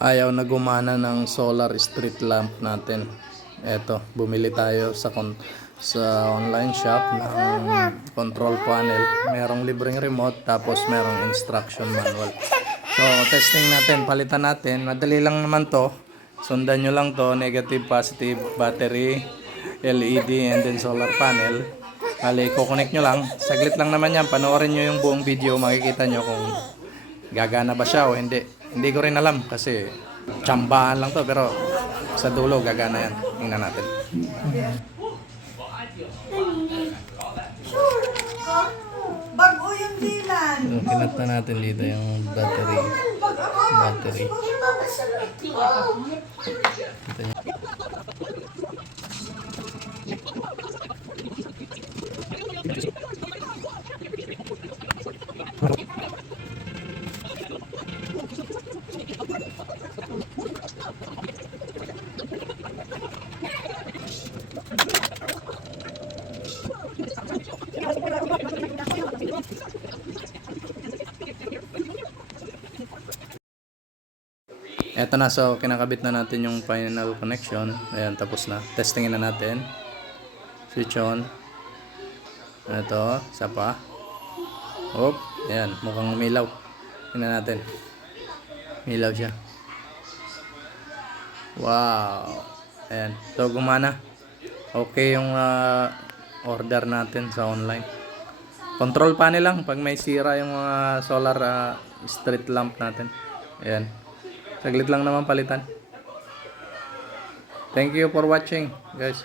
Ayaw na gumana ng solar street lamp natin. Eto, bumili tayo sa online shop ng control panel. Merong libreng remote, tapos merong instruction manual. So, testing natin, palitan natin. Madali lang naman to. Sundan nyo lang to, negative, positive, battery, LED, and then solar panel. Bali, kukonect nyo lang. Saglit lang naman yan. Panoorin nyo yung buong video. Makikita nyo kung gagana ba siya o hindi. Hindi ko rin alam kasi tsambahan lang to. Pero sa dulo gagana yan. Tingnan natin. Bago yung dilan. So, kinat na natin dito yung battery. Kita nyo. Eto na, so kinakabit na natin yung final connection. Ayan, tapos na. Testingin na natin. Switch on. Ito, isa pa. Hop, ayan, mukhang umilaw. Tingnan natin. Umilaw siya. Wow. Ayan, so gumana. Okay yung order natin sa online. Control panel lang pag may sira yung solar street lamp natin. Ayan. Saglit lang naman palitan. Thank you for watching, guys.